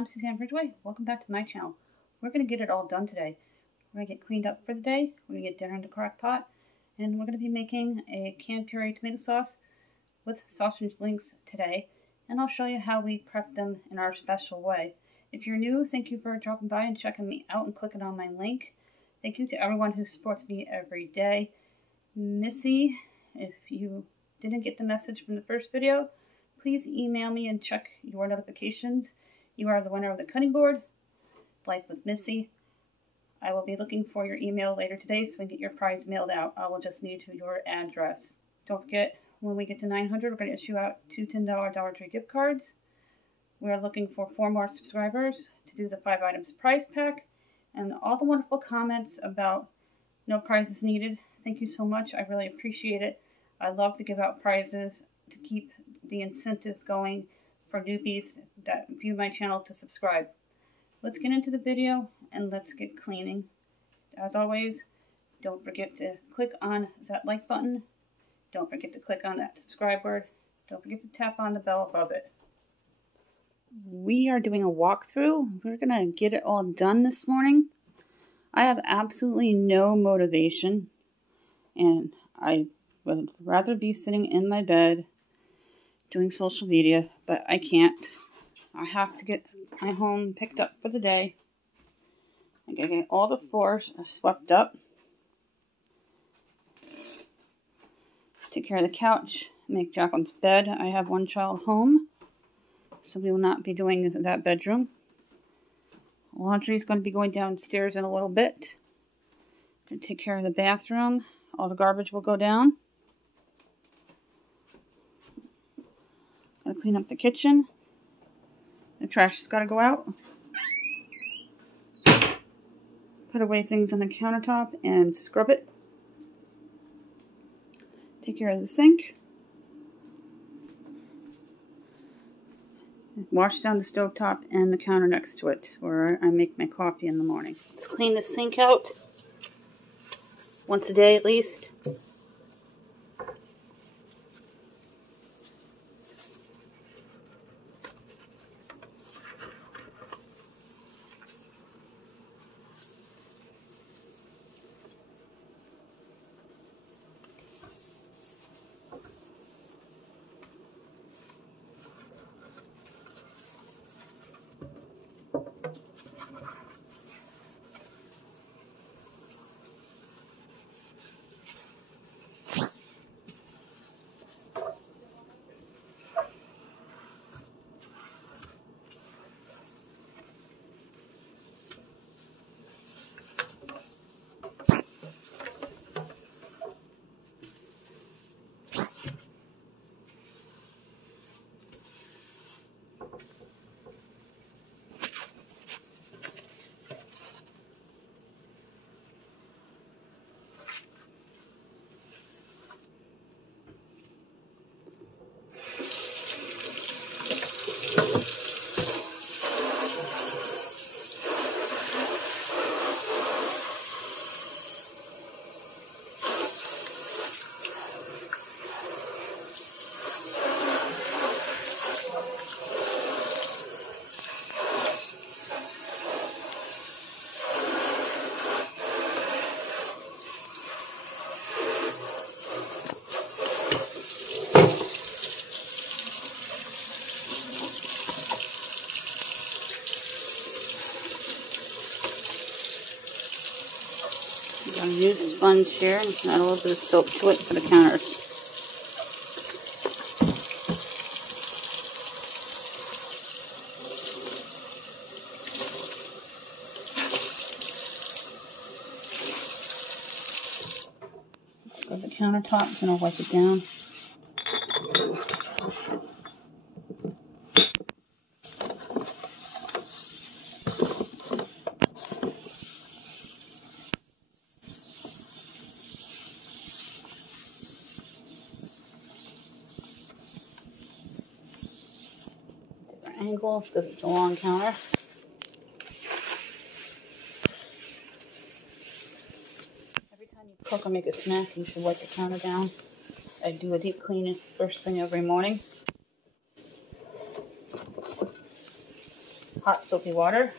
I'm Suzanne Bridgeway. Welcome back to my channel. We're going to get it all done today. We're going to get cleaned up for the day. We're going to get dinner in the crock pot. And we're going to be making a canned puree tomato sauce with sausage links today. And I'll show you how we prep them in our special way. If you're new, thank you for dropping by and checking me out and clicking on my link. Thank you to everyone who supports me every day. Missy, if you didn't get the message from the first video, please email me and check your notifications. You are the winner of the cutting board, Life with Missy. I will be looking for your email later today so we can get your prize mailed out. I will just need your address. Don't forget, when we get to 900, we're going to issue out 2 $10 Dollar Tree gift cards. We are looking for 4 more subscribers to do the 5 items prize pack. And all the wonderful comments about no prizes needed. Thank you so much. I really appreciate it. I love to give out prizes to keep the incentive going for newbies that view my channel to subscribe. Let's get into the video and let's get cleaning. As always, don't forget to click on that like button. Don't forget to click on that subscribe word. Don't forget to tap on the bell above it. We are doing a walkthrough. We're going to get it all done this morning. I have absolutely no motivation, and I would rather be sitting in my bed doing social media, but I can't. I have to get my home picked up for the day. I gotta get all the floors swept up. Take care of the couch, make Jacqueline's bed. I have one child home, so we will not be doing that bedroom. Laundry is going to be going downstairs in a little bit. Going to take care of the bathroom. All the garbage will go down. Gotta clean up the kitchen. The trash has got to go out. Put away things on the countertop and scrub it. Take care of the sink. Wash down the stovetop and the counter next to it where I make my coffee in the morning. Let's clean the sink out once a day at least. I'm going to use a sponge here and add a little bit of soap to it for the counters. Let's go to the countertop and I'll wipe it down. Angle because it's a long counter. Every time you cook or make a snack, you should wipe the counter down. I do a deep clean first thing every morning. hot soapy water.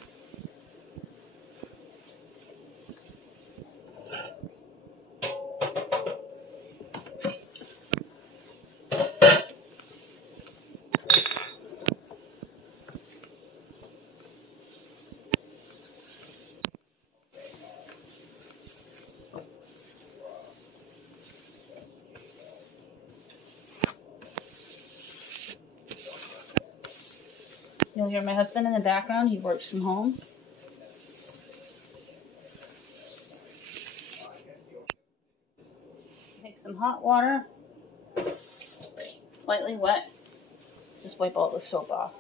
You'll hear my husband in the background. He works from home. Take some hot water, slightly wet. Just wipe all the soap off.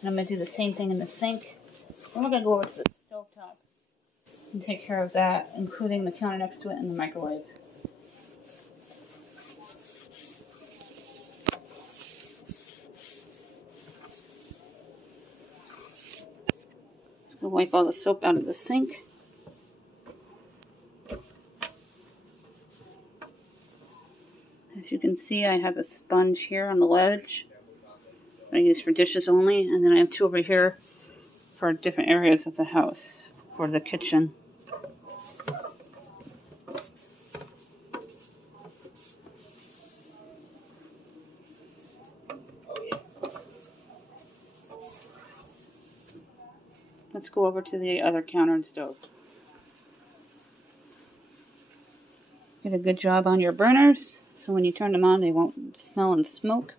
And I'm going to do the same thing in the sink. Then we're going to go over to the stovetop and take care of that, including the counter next to it and the microwave. Just going to wipe all the soap out of the sink. As you can see, I have a sponge here on the ledge I use for dishes only, and then I have two over here for different areas of the house, for the kitchen. Let's go over to the other counter and stove. Get a good job on your burners, so when you turn them on, they won't smell and smoke.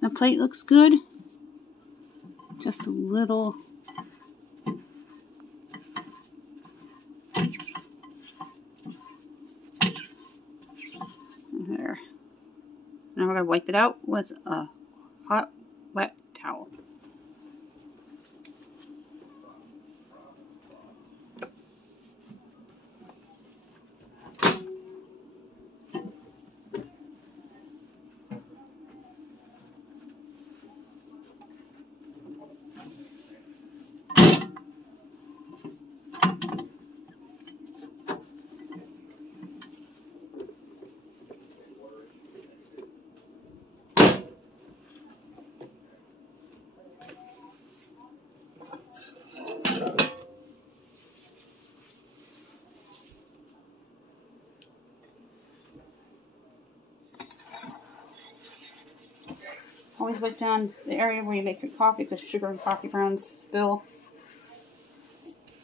The plate looks good. Just a little. There. Now we're going to wipe it out with a hot, wet towel. Always wipe down the area where you make your coffee because sugar and coffee grounds spill.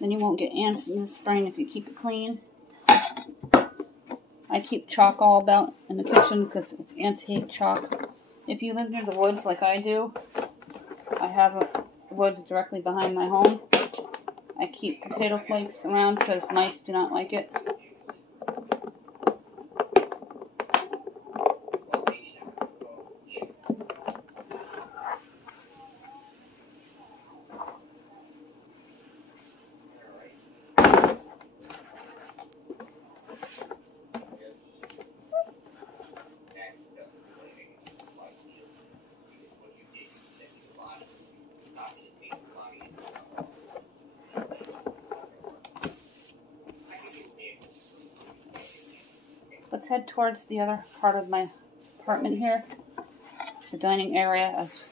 Then you won't get ants in the spring if you keep it clean. I keep chalk all about in the kitchen because ants hate chalk. If you live near the woods like I do, I have the woods directly behind my home. I keep potato flakes around because mice do not like it. Let's head towards the other part of my apartment here, the dining area as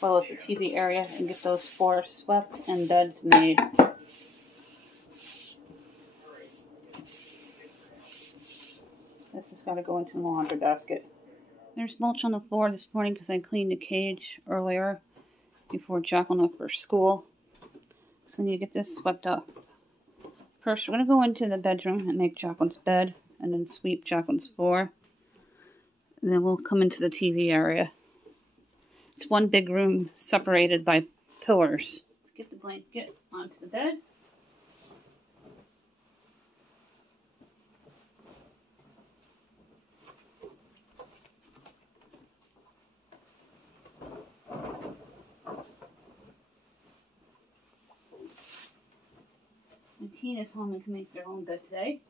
well as the TV area, and get those floors swept and beds made. This has got to go into the laundry basket. There's mulch on the floor this morning because I cleaned the cage earlier before Jack went off for school. So we need to get this swept up. First, we're going to go into the bedroom and make Jacqueline's bed, and then sweep Jacqueline's floor. And then we'll come into the TV area. It's one big room separated by pillars. Let's get the blanket onto the bed. My teen is home and can make their own bed today.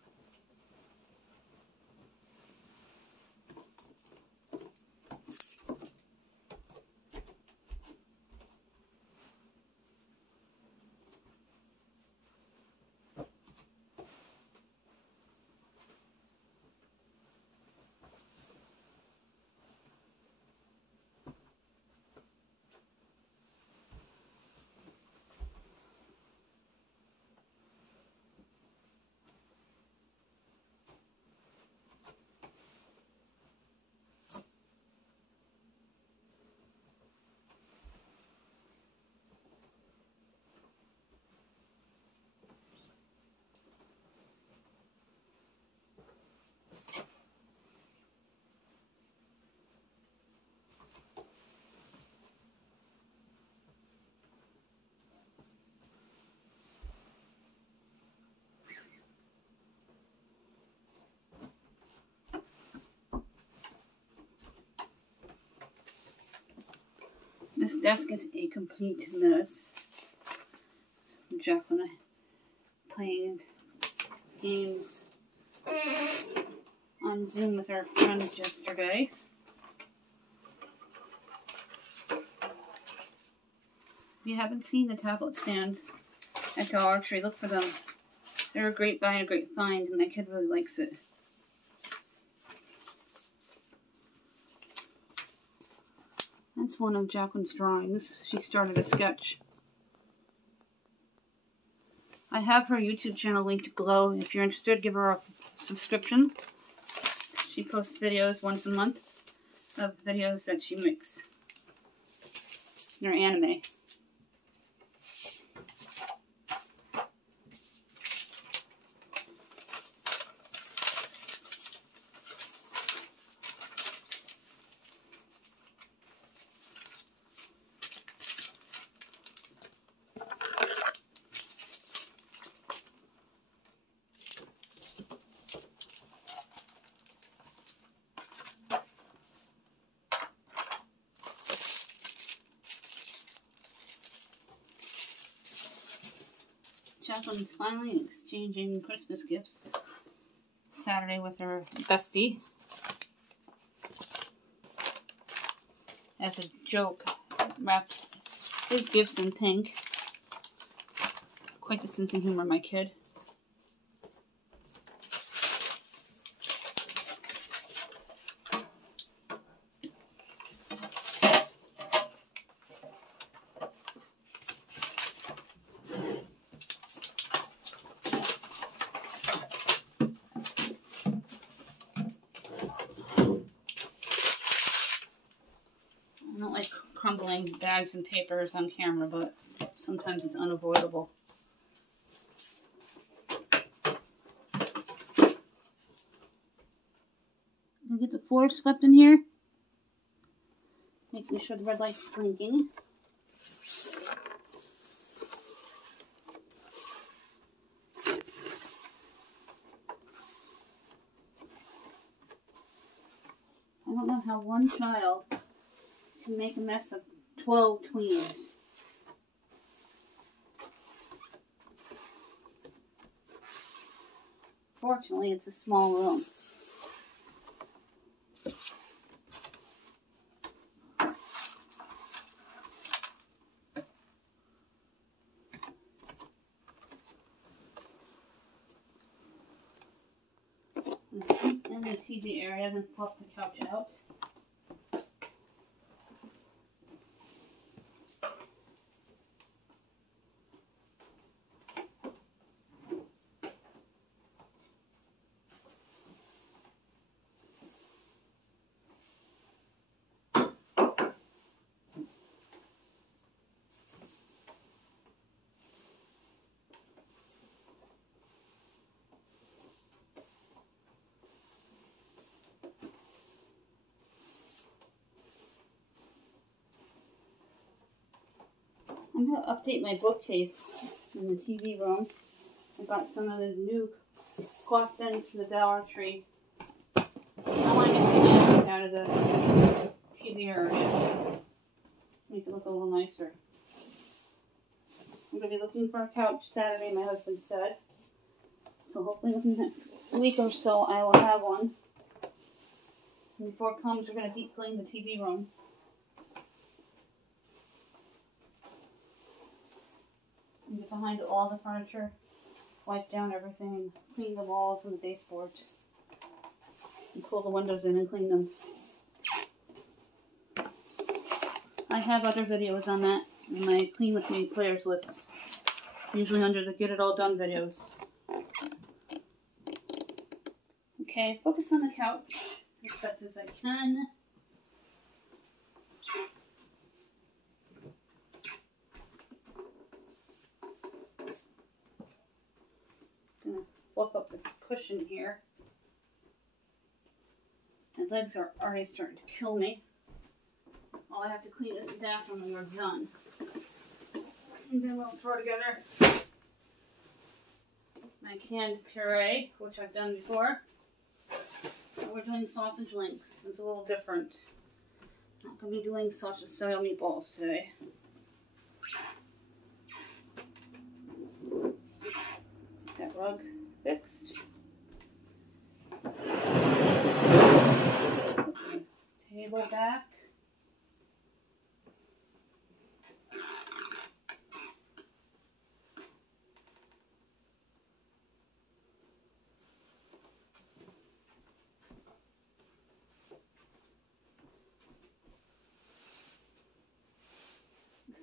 This desk is a complete mess. Jacqueline playing games on Zoom with her friends yesterday. If you haven't seen the tablet stands at Dollar Tree, look for them. They're a great buy and a great find, and my kid really likes it. That's one of Jacqueline's drawings. She started a sketch. I have her YouTube channel linked below. If you're interested, give her a subscription. She posts videos once a month of videos that she makes. They're anime. Jacqueline's finally exchanging Christmas gifts Saturday with her bestie. As a joke, wrapped his gifts in pink. Quite the sense of humor, my kid. I don't like crumbling bags and papers on camera, but sometimes it's unavoidable. You get the floor swept in here, making sure the red light's blinking. I don't know how one child can make a mess of 12 tweens. Fortunately, it's a small room. Let's peek in the TV area and flop the couch out. I'm going to update my bookcase in the TV room. I got some of the new cloth bins from the Dollar Tree. I want to get the out of the TV area. Make it look a little nicer. I'm going to be looking for a couch Saturday, my husband said. So hopefully within the next week or so I will have one. And before it comes, we're going to deep clean the TV room. And get behind all the furniture, wipe down everything, clean the walls and the baseboards, and pull the windows in and clean them. I have other videos on that in my Clean With Me players lists, usually under the Get It All Done videos. Okay, focus on the couch as best as I can. Gonna fluff up the cushion here. My legs are already starting to kill me. All I have to clean is the bathroom and we're done. And then we'll throw together my canned puree, which I've done before. And we're doing sausage links. It's a little different. Not going to be doing sausage style meatballs today. Get that rug fixed. Put the table back.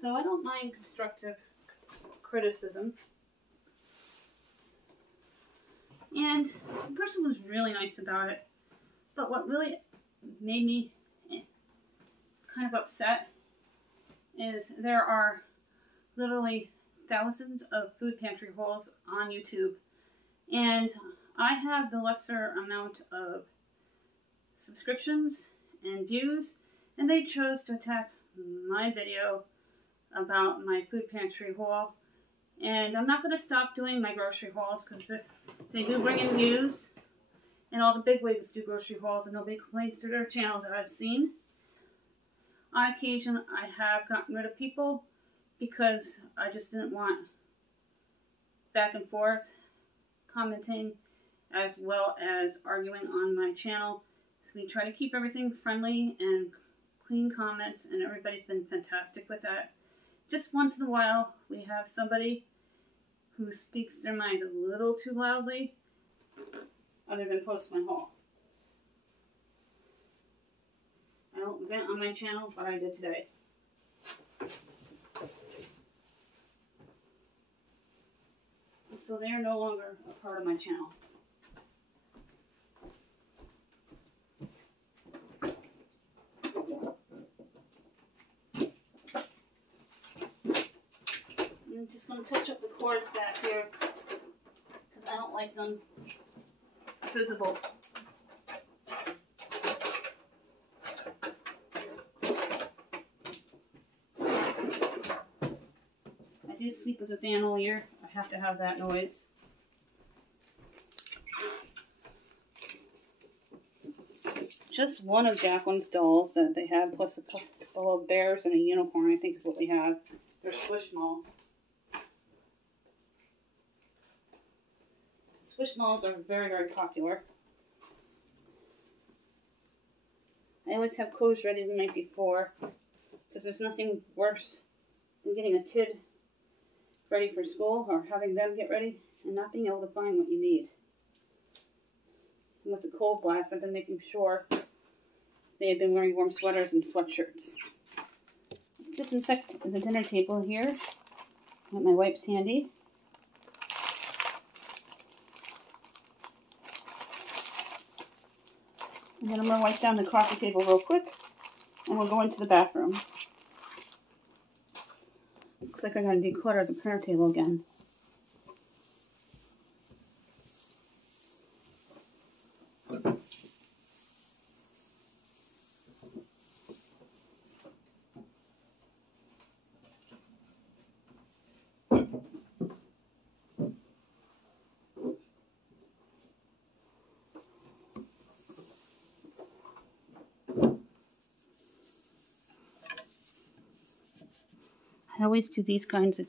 So I don't mind constructive criticism. And the person was really nice about it. But what really made me kind of upset is there are literally thousands of food pantry hauls on YouTube. And I have the lesser amount of subscriptions and views. And they chose to attack my video about my food pantry haul, and I'm not going to stop doing my grocery hauls because they do bring in views, and all the bigwigs do grocery hauls, and nobody complains to their channel that I've seen. On occasion, I have gotten rid of people because I just didn't want back and forth commenting as well as arguing on my channel. So we try to keep everything friendly and clean comments, and everybody's been fantastic with that. Just once in a while, we have somebody who speaks their mind a little too loudly, other than post my haul. I don't vent on my channel, but I did today. So they are no longer a part of my channel. I'm just going to touch up the cords back here because I don't like them visible. I do sleep with a fan all year. I have to have that noise. Just one of Jacqueline's dolls that they have, plus a couple of bears and a unicorn, I think is what we have. They're Squishmalls. Squishmalls are very, very popular. I always have clothes ready the night before because there's nothing worse than getting a kid ready for school or having them get ready and not being able to find what you need. And with the cold blast, I've been making sure they have been wearing warm sweaters and sweatshirts. Disinfect the dinner table here. Got my wipes handy. And then I'm going to wipe down the coffee table real quick, and we'll go into the bathroom. Looks like I got to declutter the printer table again. always do these kinds of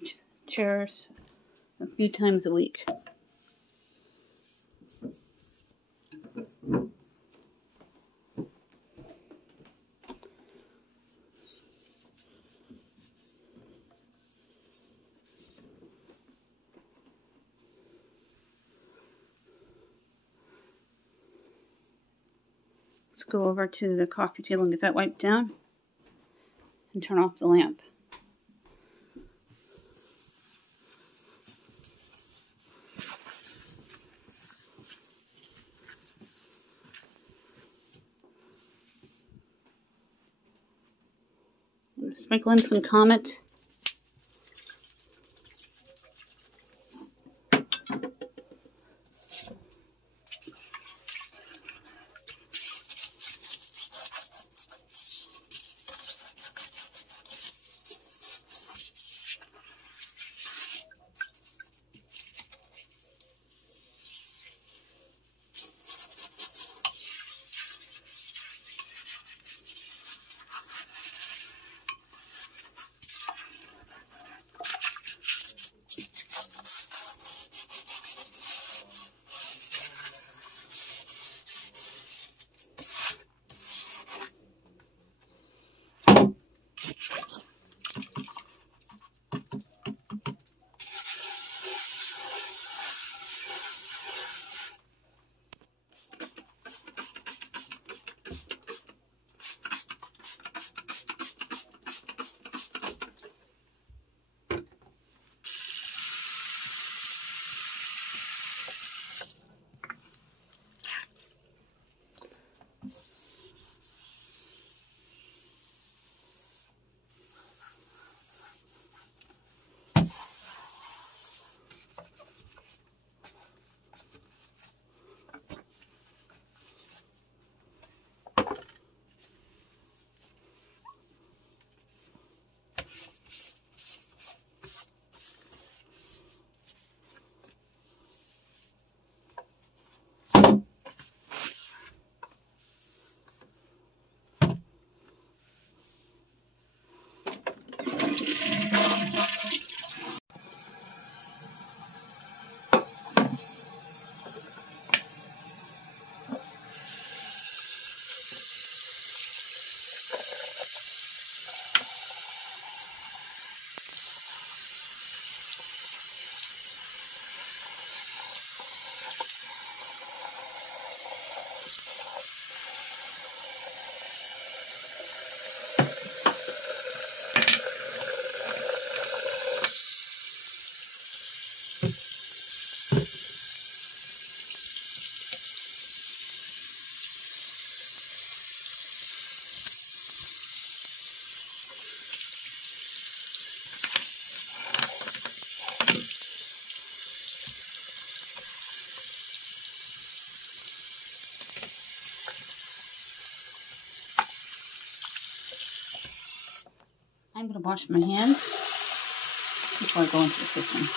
chairs a few times a week. Let's go over to the coffee table and get that wiped down and turn off the lamp. Sprinkle in some Comet. I'm going to wash my hands before I go into the kitchen.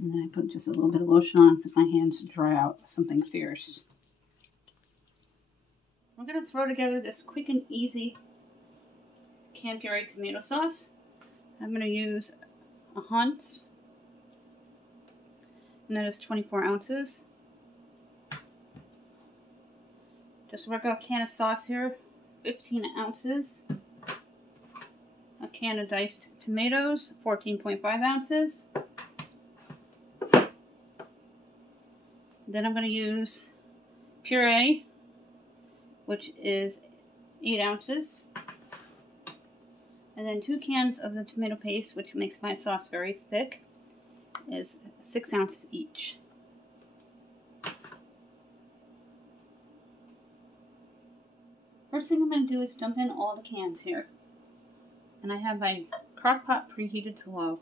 And then I put just a little bit of lotion on because my hands dry out something fierce. We're going to throw together this quick and easy canned puree tomato sauce. I'm going to use a Hunt's, and that is 24 ounces. Just work out a can of sauce here, 15 ounces. A can of diced tomatoes, 14.5 ounces. Then I'm going to use puree, which is 8 ounces. And then 2 cans of the tomato paste, which makes my sauce very thick, is 6 ounces each. First thing I'm going to do is dump in all the cans here. And I have my crock pot preheated to low.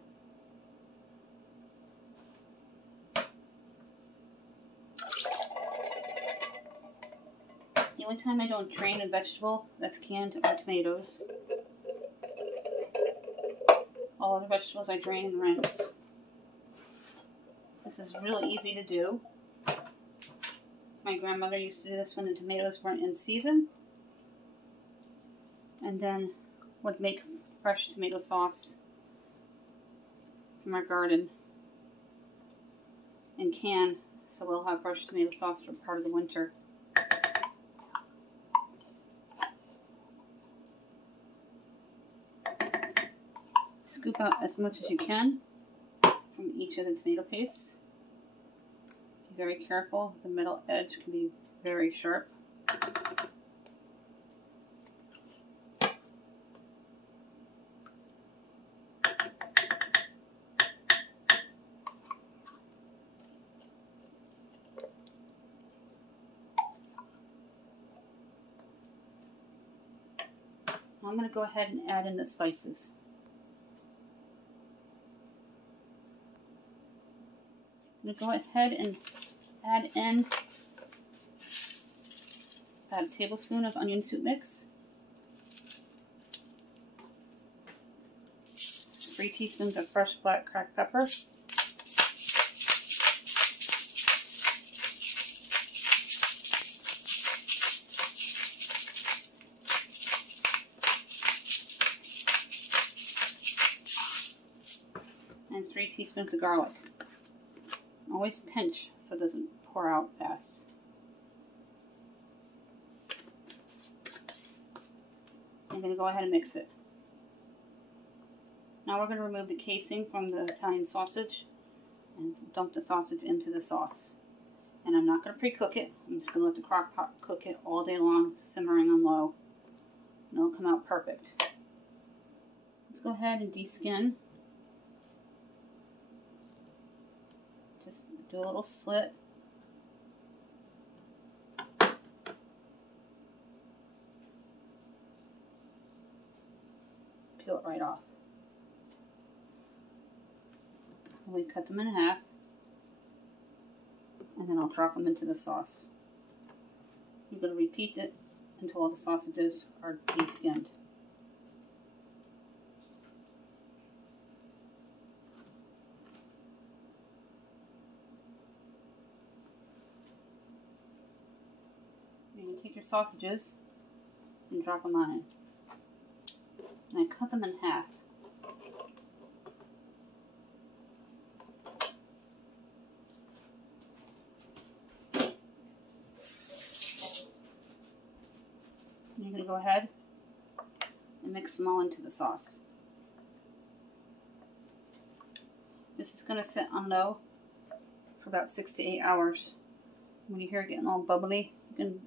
The only time I don't drain a vegetable that's canned are tomatoes. All other vegetables I drain and rinse. This is really easy to do. My grandmother used to do this when the tomatoes weren't in season. And then would make fresh tomato sauce from our garden and can, so we'll have fresh tomato sauce for part of the winter. Scoop out as much as you can from each of the tomato pastes. Be very careful, the middle edge can be very sharp. I'm going to go ahead and add in the spices. I'm going to go ahead and add in about a tablespoon of onion soup mix, 3 teaspoons of fresh black cracked pepper, and 3 teaspoons of garlic. Always pinch so it doesn't pour out fast. I'm going to go ahead and mix it. Now we're going to remove the casing from the Italian sausage and dump the sausage into the sauce. And I'm not going to pre-cook it. I'm just going to let the crock pot cook it all day long, simmering on low. And it'll come out perfect. Let's go ahead and deskin. Just do a little slit. Peel it right off. We cut them in half, and then I'll drop them into the sauce. You're going to repeat it until all the sausages are deskinned. You're going to take your sausages and drop them on in. And I cut them in half. You're going to go ahead and mix them all into the sauce. This is going to sit on low for about 6 to 8 hours. When you hear it getting all bubbly, you can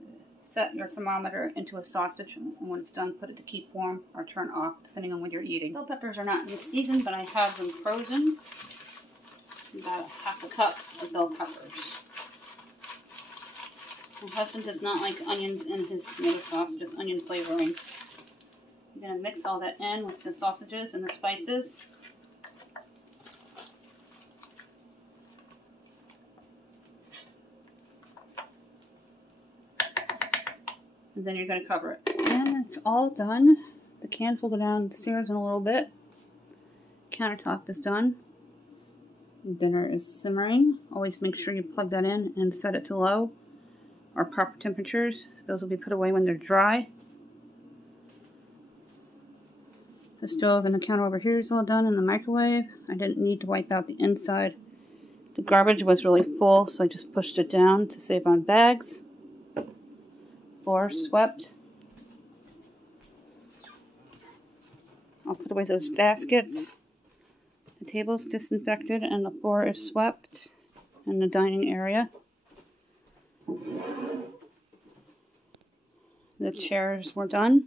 set your thermometer into a sausage, and when it's done, put it to keep warm or turn off, depending on what you're eating. Bell peppers are not in season, but I have them frozen. About half a cup of bell peppers. My husband does not like onions in his tomato sauce, just onion flavoring. I'm going to mix all that in with the sausages and the spices. And then you're going to cover it. And it's all done. The cans will go downstairs in a little bit. Countertop is done. Dinner is simmering. Always make sure you plug that in and set it to low or proper temperatures. Those will be put away when they're dry. The stove and the counter over here is all done in the microwave. I didn't need to wipe out the inside. The garbage was really full, so I just pushed it down to save on bags. Floor swept. I'll put away those baskets. The table's disinfected and the floor is swept in the dining area. The chairs were done.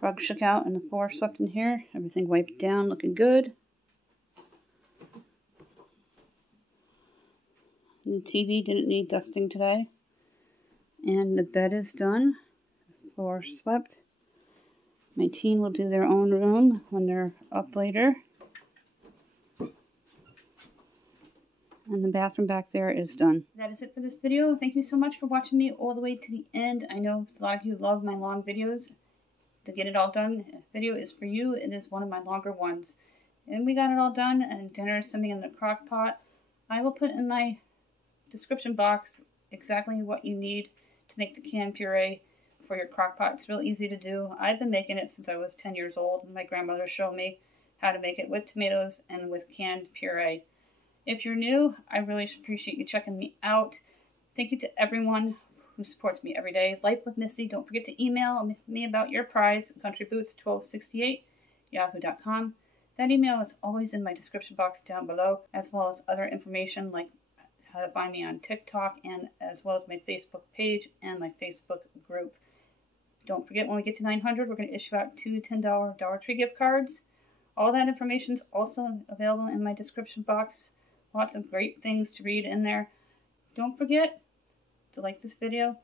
Rug shook out and the floor swept in here. Everything wiped down, looking good. The TV didn't need dusting today. And the bed is done. Floor swept. My teen will do their own room when they're up later. And the bathroom back there is done. That is it for this video. Thank you so much for watching me all the way to the end. I know a lot of you love my long videos. The Get It All Done video is for you. It is one of my longer ones. And we got it all done, and dinner is sitting in the crock pot. I will put in my description box exactly what you need to make the canned puree for your crock pot. It's real easy to do. I've been making it since I was 10 years old. My grandmother showed me how to make it with tomatoes and with canned puree. If you're new, I really appreciate you checking me out. Thank you to everyone who supports me every day. Life with Missy. Don't forget to email me about your prize, countryboots1268yahoo.com. That email is always in my description box down below, as well as other information like how to find me on TikTok, and as well as my Facebook page and my Facebook group. Don't forget, when we get to 900, we're going to issue out 2 $10 Dollar Tree gift cards. All that information is also available in my description box. Lots of great things to read in there. Don't forget to like this video.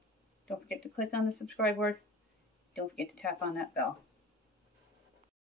Don't forget to click on the subscribe word. Don't forget to tap on that bell.